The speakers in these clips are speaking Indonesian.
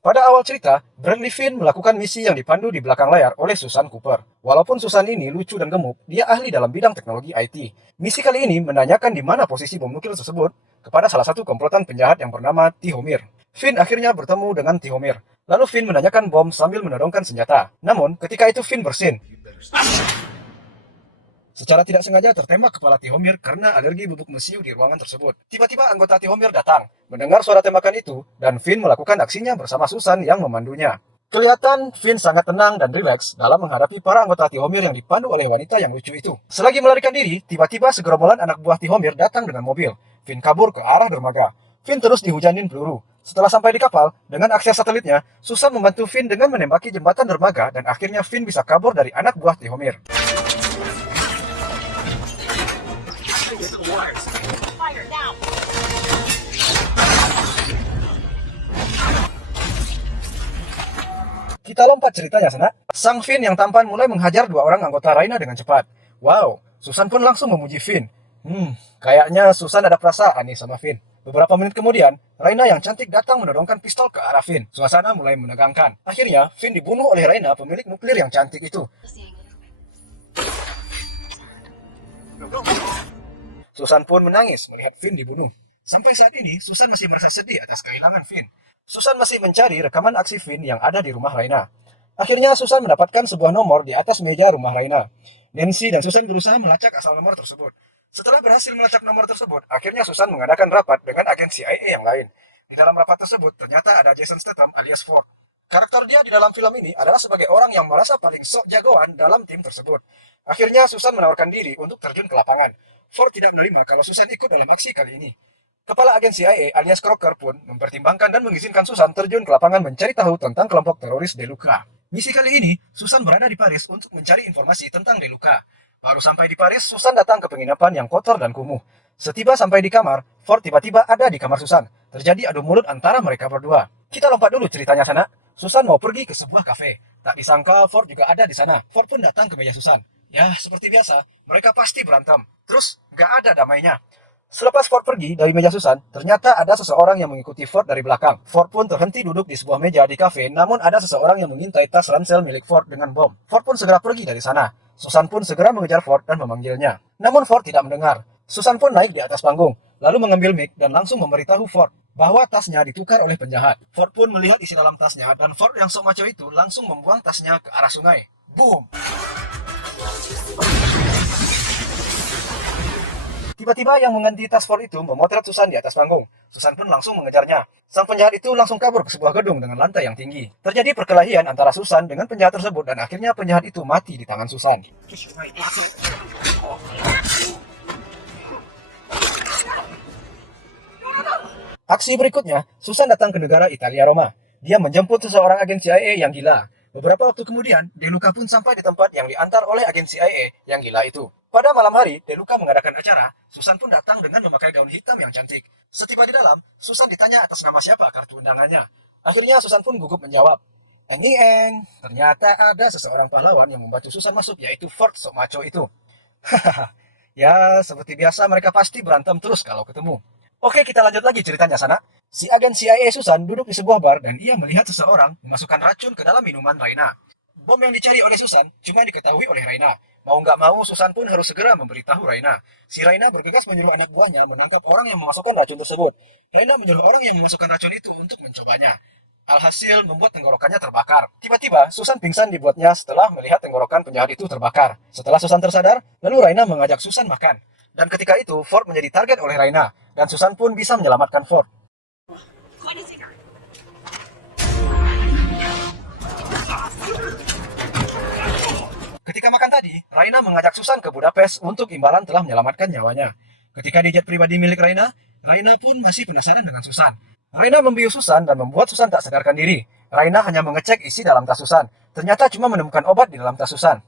Pada awal cerita, Bradley Finn melakukan misi yang dipandu di belakang layar oleh Susan Cooper. Walaupun Susan ini lucu dan gemuk, dia ahli dalam bidang teknologi IT. Misi kali ini menanyakan di mana posisi bom nuklir tersebut kepada salah satu komplotan penjahat yang bernama Tihomir. Finn akhirnya bertemu dengan Tihomir. Lalu Finn menanyakan bom sambil menodongkan senjata. Namun, ketika itu Finn bersin. Secara tidak sengaja tertembak kepala Tihomir karena alergi bubuk mesiu di ruangan tersebut. Tiba-tiba anggota Tihomir datang, mendengar suara tembakan itu, dan Finn melakukan aksinya bersama Susan yang memandunya. Kelihatan Finn sangat tenang dan rileks dalam menghadapi para anggota Tihomir yang dipandu oleh wanita yang lucu itu. Selagi melarikan diri, tiba-tiba segerombolan anak buah Tihomir datang dengan mobil. Finn kabur ke arah dermaga. Finn terus dihujanin peluru. Setelah sampai di kapal, dengan akses satelitnya, Susan membantu Finn dengan menembaki jembatan dermaga dan akhirnya Finn bisa kabur dari anak buah Tihomir. Kita lompat ceritanya sana. Sang Finn yang tampan mulai menghajar dua orang anggota Raina dengan cepat. Wow, Susan pun langsung memuji Finn. Kayaknya Susan ada perasaan nih sama Finn. Beberapa menit kemudian, Raina yang cantik datang menodongkan pistol ke arah Finn. Suasana mulai menegangkan. Akhirnya, Finn dibunuh oleh Raina, pemilik nuklir yang cantik itu. Susan pun menangis melihat Finn dibunuh. Sampai saat ini, Susan masih merasa sedih atas kehilangan Finn. Susan masih mencari rekaman aksi Finn yang ada di rumah Raina. Akhirnya Susan mendapatkan sebuah nomor di atas meja rumah Raina. Nancy dan Susan berusaha melacak asal nomor tersebut. Setelah berhasil melacak nomor tersebut, akhirnya Susan mengadakan rapat dengan agen CIA yang lain. Di dalam rapat tersebut, ternyata ada Jason Statham alias Ford. Karakter dia di dalam film ini adalah sebagai orang yang merasa paling sok jagoan dalam tim tersebut. Akhirnya Susan menawarkan diri untuk terjun ke lapangan. Ford tidak menerima kalau Susan ikut dalam aksi kali ini. Kepala agen CIA alias Crocker pun mempertimbangkan dan mengizinkan Susan terjun ke lapangan mencari tahu tentang kelompok teroris Deluca. Misi kali ini, Susan berada di Paris untuk mencari informasi tentang Deluca. Baru sampai di Paris, Susan datang ke penginapan yang kotor dan kumuh. Setiba sampai di kamar, Ford tiba-tiba ada di kamar Susan. Terjadi adu mulut antara mereka berdua. Kita lompat dulu ceritanya sana. Susan mau pergi ke sebuah kafe. Tak disangka Ford juga ada di sana. Ford pun datang ke meja Susan. Ya, seperti biasa, mereka pasti berantem. Terus, gak ada damainya. Selepas Ford pergi dari meja Susan, ternyata ada seseorang yang mengikuti Ford dari belakang. Ford pun terhenti duduk di sebuah meja di kafe, namun ada seseorang yang mengintai tas ransel milik Ford dengan bom. Ford pun segera pergi dari sana. Susan pun segera mengejar Ford dan memanggilnya. Namun Ford tidak mendengar. Susan pun naik di atas panggung, lalu mengambil mic dan langsung memberitahu Ford bahwa tasnya ditukar oleh penjahat. Ford pun melihat isi dalam tasnya dan Ford yang sok maco itu langsung membuang tasnya ke arah sungai. Boom! Tiba-tiba yang mengganti tas Ford itu memotret Susan di atas panggung. Susan pun langsung mengejarnya. Sang penjahat itu langsung kabur ke sebuah gedung dengan lantai yang tinggi. Terjadi perkelahian antara Susan dengan penjahat tersebut dan akhirnya penjahat itu mati di tangan Susan. Aksi berikutnya, Susan datang ke negara Italia Roma. Dia menjemput seseorang agen CIA yang gila. Beberapa waktu kemudian, Deluca pun sampai di tempat yang diantar oleh agen CIA yang gila itu. Pada malam hari, Deluca mengadakan acara. Susan pun datang dengan memakai gaun hitam yang cantik. Setiba di dalam, Susan ditanya atas nama siapa kartu undangannya. Akhirnya Susan pun gugup menjawab. Ternyata ada seseorang pahlawan yang membantu Susan masuk, yaitu Ford sok maco itu. Hahaha, ya seperti biasa mereka pasti berantem terus kalau ketemu. Oke, kita lanjut lagi ceritanya sana. Si agen CIA Susan duduk di sebuah bar dan ia melihat seseorang memasukkan racun ke dalam minuman Raina. Bom yang dicari oleh Susan cuma diketahui oleh Raina. Mau nggak mau, Susan pun harus segera memberitahu Raina. Si Raina bergegas menyuruh anak buahnya menangkap orang yang memasukkan racun tersebut. Raina menyuruh orang yang memasukkan racun itu untuk mencobanya. Alhasil membuat tenggorokannya terbakar. Tiba-tiba, Susan pingsan dibuatnya setelah melihat tenggorokan penjahat itu terbakar. Setelah Susan tersadar, lalu Raina mengajak Susan makan. Dan ketika itu, Ford menjadi target oleh Raina. Dan Susan pun bisa menyelamatkan Ford. Ketika makan tadi, Raina mengajak Susan ke Budapest untuk imbalan telah menyelamatkan nyawanya. Ketika di jet pribadi milik Raina, Raina pun masih penasaran dengan Susan. Raina membius Susan dan membuat Susan tak sadarkan diri. Raina hanya mengecek isi dalam tas Susan. Ternyata cuma menemukan obat di dalam tas Susan.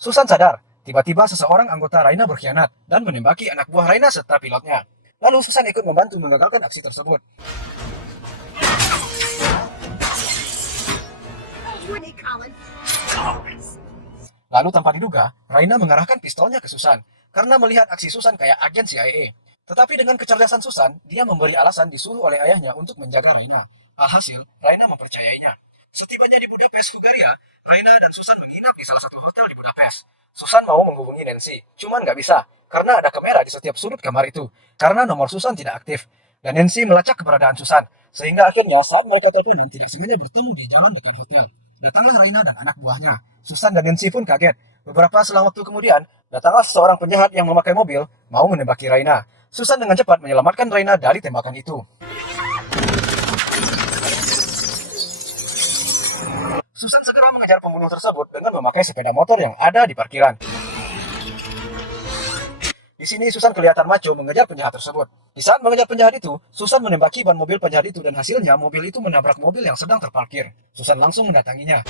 Susan sadar, tiba-tiba seseorang anggota Raina berkhianat dan menembaki anak buah Raina serta pilotnya. Lalu Susan ikut membantu menggagalkan aksi tersebut. Lalu tanpa diduga, Raina mengarahkan pistolnya ke Susan karena melihat aksi Susan kayak agen CIA. Tetapi dengan kecerdasan Susan, dia memberi alasan disuruh oleh ayahnya untuk menjaga Raina. Alhasil, Raina mempercayainya. Raina dan Susan menginap di salah satu hotel di Budapest. Susan mau menghubungi Nancy, cuman nggak bisa karena ada kamera di setiap sudut kamar itu. Karena nomor Susan tidak aktif. Dan Nancy melacak keberadaan Susan. Sehingga akhirnya saat mereka teleponan tidak sengaja bertemu di jalan dekat hotel. Datanglah Raina dan anak buahnya. Susan dan Nancy pun kaget. Beberapa selang waktu kemudian, datanglah seorang penjahat yang memakai mobil mau menembaki Raina. Susan dengan cepat menyelamatkan Raina dari tembakan itu. Susan segera mengejar pembunuh tersebut dengan memakai sepeda motor yang ada di parkiran. Di sini Susan kelihatan maco mengejar penjahat tersebut. Di saat mengejar penjahat itu, Susan menembaki ban mobil penjahat itu dan hasilnya mobil itu menabrak mobil yang sedang terparkir. Susan langsung mendatanginya.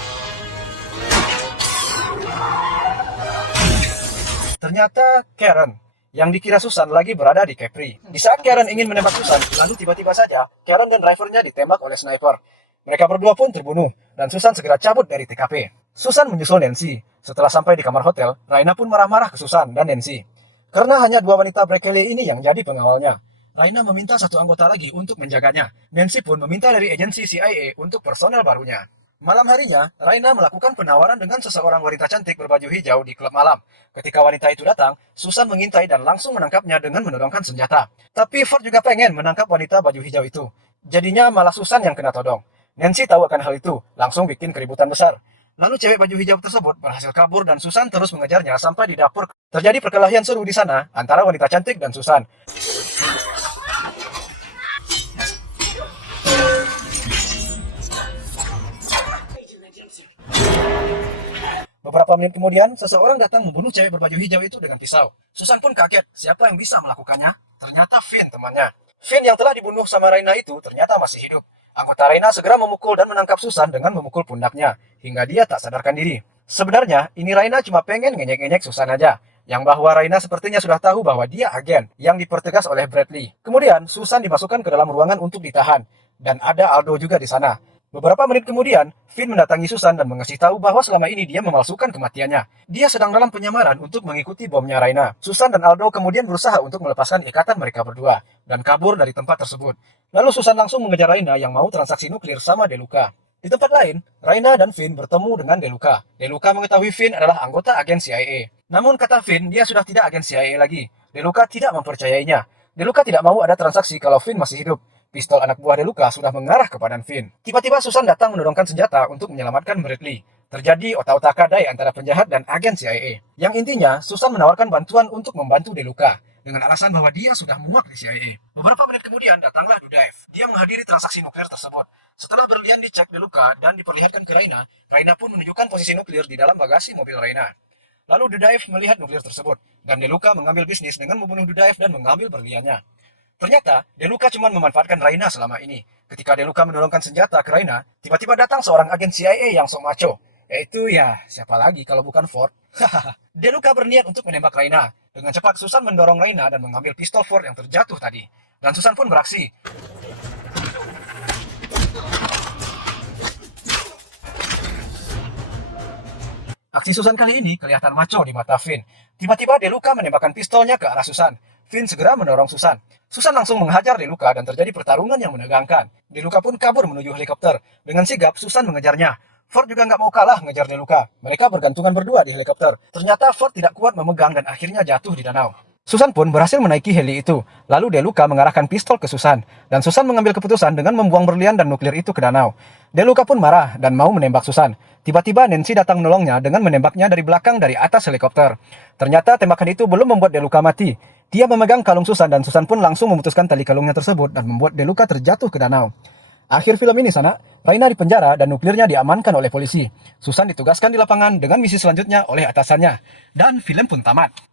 Ternyata Karen, yang dikira Susan lagi berada di Capri. Di saat Karen ingin menembak Susan, lalu tiba-tiba saja Karen dan drivernya ditembak oleh sniper. Mereka berdua pun terbunuh, dan Susan segera cabut dari TKP. Susan menyusul Nancy. Setelah sampai di kamar hotel, Raina pun marah-marah ke Susan dan Nancy. Karena hanya dua wanita Brekele ini yang jadi pengawalnya. Raina meminta satu anggota lagi untuk menjaganya. Nancy pun meminta dari agensi CIA untuk personel barunya. Malam harinya, Raina melakukan penawaran dengan seseorang wanita cantik berbaju hijau di klub malam. Ketika wanita itu datang, Susan mengintai dan langsung menangkapnya dengan menodongkan senjata. Tapi Ford juga pengen menangkap wanita baju hijau itu. Jadinya malah Susan yang kena todong. Nancy tahu akan hal itu, langsung bikin keributan besar. Lalu cewek baju hijau tersebut berhasil kabur dan Susan terus mengejarnya sampai di dapur. Terjadi perkelahian seru di sana antara wanita cantik dan Susan. Beberapa menit kemudian, seseorang datang membunuh cewek berbaju hijau itu dengan pisau. Susan pun kaget, siapa yang bisa melakukannya? Ternyata Finn, temannya. Finn yang telah dibunuh sama Raina itu ternyata masih hidup. Anggota Raina segera memukul dan menangkap Susan dengan memukul pundaknya, hingga dia tak sadarkan diri. Sebenarnya, ini Raina cuma pengen ngenyek-ngenyek Susan aja. Yang bahwa Raina sepertinya sudah tahu bahwa dia agen yang dipertegas oleh Bradley. Kemudian, Susan dimasukkan ke dalam ruangan untuk ditahan. Dan ada Aldo juga di sana. Beberapa menit kemudian, Finn mendatangi Susan dan mengasih tahu bahwa selama ini dia memalsukan kematiannya. Dia sedang dalam penyamaran untuk mengikuti bomnya Raina. Susan dan Aldo kemudian berusaha untuk melepaskan ikatan mereka berdua dan kabur dari tempat tersebut. Lalu Susan langsung mengejar Raina yang mau transaksi nuklir sama Deluca. Di tempat lain, Raina dan Finn bertemu dengan Deluca. Deluca mengetahui Finn adalah anggota agen CIA. Namun kata Finn, dia sudah tidak agen CIA lagi. Deluca tidak mempercayainya. Deluca tidak mau ada transaksi kalau Finn masih hidup. Pistol anak buah Deluca sudah mengarah ke badan Finn. Tiba-tiba Susan datang menodongkan senjata untuk menyelamatkan Bradley. Terjadi otak-otak kadai antara penjahat dan agen CIA. Yang intinya, Susan menawarkan bantuan untuk membantu Deluca dengan alasan bahwa dia sudah muak di CIA. Beberapa menit kemudian datanglah Dudaev. Dia menghadiri transaksi nuklir tersebut. Setelah berlian dicek Deluca dan diperlihatkan ke Raina, Raina pun menunjukkan posisi nuklir di dalam bagasi mobil Raina. Lalu Dudaev melihat nuklir tersebut, dan Deluca mengambil bisnis dengan membunuh Dudaev dan mengambil berliannya. Ternyata, Deluca cuma memanfaatkan Raina selama ini. Ketika Deluca mendorongkan senjata ke Raina, tiba-tiba datang seorang agen CIA yang sok maco. Yaitu ya, siapa lagi kalau bukan Ford? Deluca berniat untuk menembak Raina. Dengan cepat, Susan mendorong Raina dan mengambil pistol Ford yang terjatuh tadi. Dan Susan pun beraksi. Aksi Susan kali ini kelihatan maco di mata Finn. Tiba-tiba Deluca menembakkan pistolnya ke arah Susan. Finn segera mendorong Susan. Susan langsung menghajar Deluca dan terjadi pertarungan yang menegangkan. Deluca pun kabur menuju helikopter. Dengan sigap, Susan mengejarnya. Ford juga nggak mau kalah mengejar Deluca. Mereka bergantungan berdua di helikopter. Ternyata Ford tidak kuat memegang dan akhirnya jatuh di danau. Susan pun berhasil menaiki heli itu. Lalu Deluca mengarahkan pistol ke Susan. Dan Susan mengambil keputusan dengan membuang berlian dan nuklir itu ke danau. Deluca pun marah dan mau menembak Susan. Tiba-tiba Nancy datang menolongnya dengan menembaknya dari belakang dari atas helikopter. Ternyata tembakan itu belum membuat Deluca mati. Dia memegang kalung Susan dan Susan pun langsung memutuskan tali kalungnya tersebut dan membuat Deluca terjatuh ke danau. Akhir film ini sana, Raina dipenjara dan nuklirnya diamankan oleh polisi. Susan ditugaskan di lapangan dengan misi selanjutnya oleh atasannya. Dan film pun tamat.